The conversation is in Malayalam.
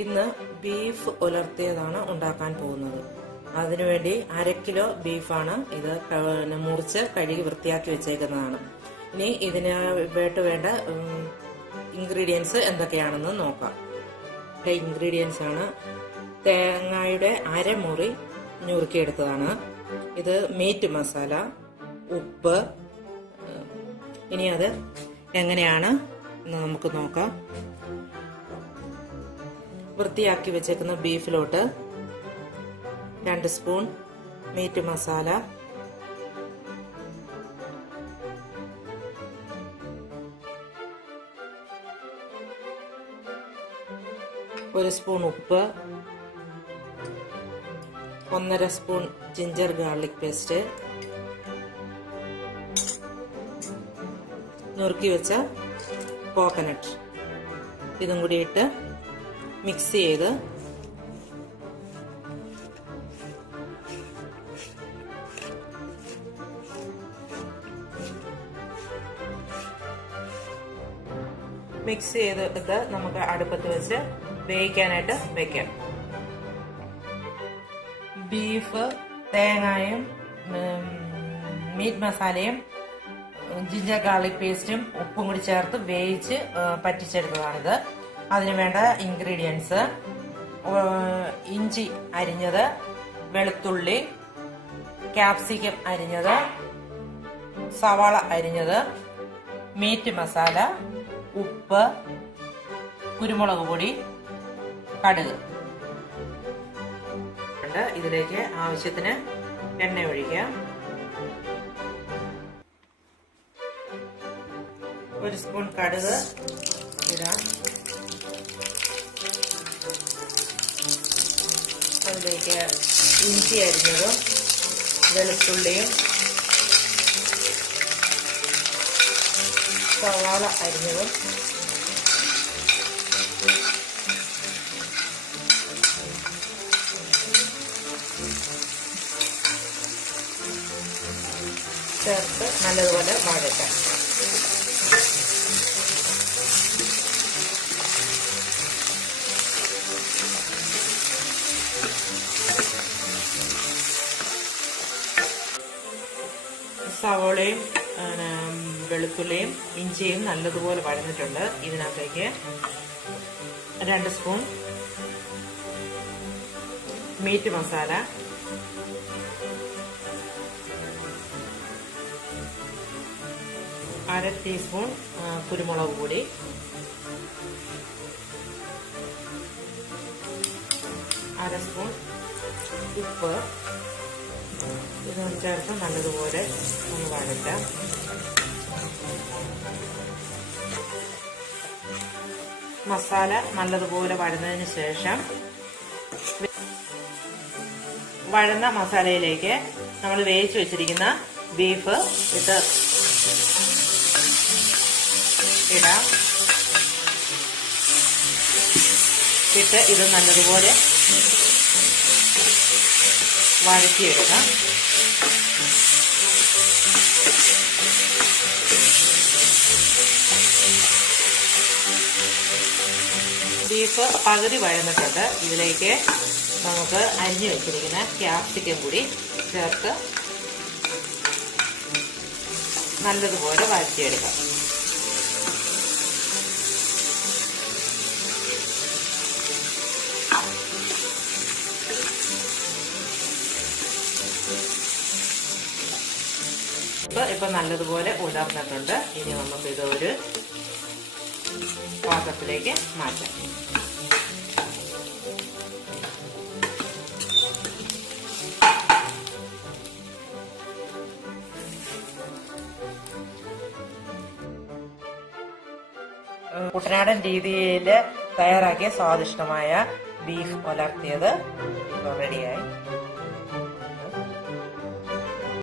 ഇന്ന് ബീഫ് ഉലർത്തിയതാണ് ഉണ്ടാക്കാൻ പോകുന്നത്. അതിനുവേണ്ടി 1/2 കിലോ ബീഫാണ്. ഇത് മുറിച്ച് കഴുകി വൃത്തിയാക്കി വെച്ചേക്കുന്നതാണ്. ഇനി ഇതിന് വേണ്ട ഇൻഗ്രീഡിയൻസ് എന്തൊക്കെയാണെന്ന് നോക്കാം. ഇൻഗ്രീഡിയൻസ് ആണ്: തേങ്ങയുടെ അരമുറി ഞുറുക്കിയെടുത്തതാണ്. ഇത് മീറ്റ് മസാല, ഉപ്പ്. ഇനി അത് എങ്ങനെയാണ് നമുക്ക് നോക്കാം. വൃത്തിയാക്കി വെച്ചേക്കുന്ന ബീഫിലോട്ട് 2 സ്പൂൺ മീറ്റ് മസാല, 1 സ്പൂൺ ഉപ്പ്, 1.5 സ്പൂൺ ജിഞ്ചർ ഗാർലിക് പേസ്റ്റ്, നുറുക്കി വെച്ച കോക്കനട്ട്, ഇതും കൂടി ഇട്ട് മിക്സ് ചെയ്ത് നമുക്ക് അടുപ്പത്ത് വെച്ച് വേവിക്കാനായിട്ട് വെക്കാം. ബീഫ് തേങ്ങയും മീറ്റ് മസാലയും ജിഞ്ചർ ഗാർലിക് പേസ്റ്റും ഉപ്പും കൂടി ചേർത്ത് വേവിച്ച് പറ്റിച്ചെടുത്തതാണിത്. അതിന് വേണ്ട ഇൻഗ്രീഡിയൻസ്: ഇഞ്ചി അരിഞ്ഞത്, വെളുത്തുള്ളി, ക്യാപ്സിക്കം അരിഞ്ഞത്, സവാള അരിഞ്ഞത്, മീറ്റ് മസാല, ഉപ്പ്, കുരുമുളക് പൊടി, കടുക്. ഇതിലേക്ക് ആവശ്യത്തിന് എണ്ണ ഒഴിക്കാം. 1 സ്പൂൺ കടുക് ഇടാം. അതിലേക്ക് ഇഞ്ചി അരിഞ്ഞതും വെളുത്തുള്ളിയും സവാള അരിഞ്ഞതും ചേർത്ത് നല്ലതുപോലെ വഴറ്റാം. സവോളയും വെളുത്തുള്ളിയും ഇഞ്ചിയും നല്ലതുപോലെ വഴന്നിട്ടുണ്ട്. ഇതിനകത്തേക്ക് 2 സ്പൂൺ മീറ്റ് മസാല, 1/2 ടീസ്പൂൺ കുരുമുളക് പൊടി, 1/2 സ്പൂൺ ഉപ്പ്, ഇതൊന്ന് ചേർത്ത് നല്ലതുപോലെ ഒന്ന് വഴറ്റാം. മസാല നല്ലതുപോലെ വഴന്നതിന് ശേഷം വഴന്ന മസാലയിലേക്ക് നമ്മൾ വേവിച്ച് വെച്ചിരിക്കുന്ന ബീഫ് ഇടാം. ഇത് നല്ലതുപോലെ വഴറ്റിയെടുക്കാം. ബീഫ് പകുതി വഴന്നിട്ടുണ്ട്. ഇതിലേക്ക് നമുക്ക് അരിഞ്ഞു വെച്ചിരിക്കുന്ന ക്യാപ്സിക്കം കൂടി ചേർത്ത് നല്ലതുപോലെ വഴറ്റിയെടുക്കാം. ഇപ്പൊ നല്ലതുപോലെ ഉലർന്നിട്ടുണ്ട്. ഇനി നമുക്ക് ഇതൊരു പാത്രത്തിലേക്ക് മാറ്റാം. കുട്ടനാടൻ രീതിയിൽ തയ്യാറാക്കിയ സ്വാദിഷ്ടമായ ബീഫ് ഉലർത്തിയത് ഇപ്പോൾ റെഡിയായി.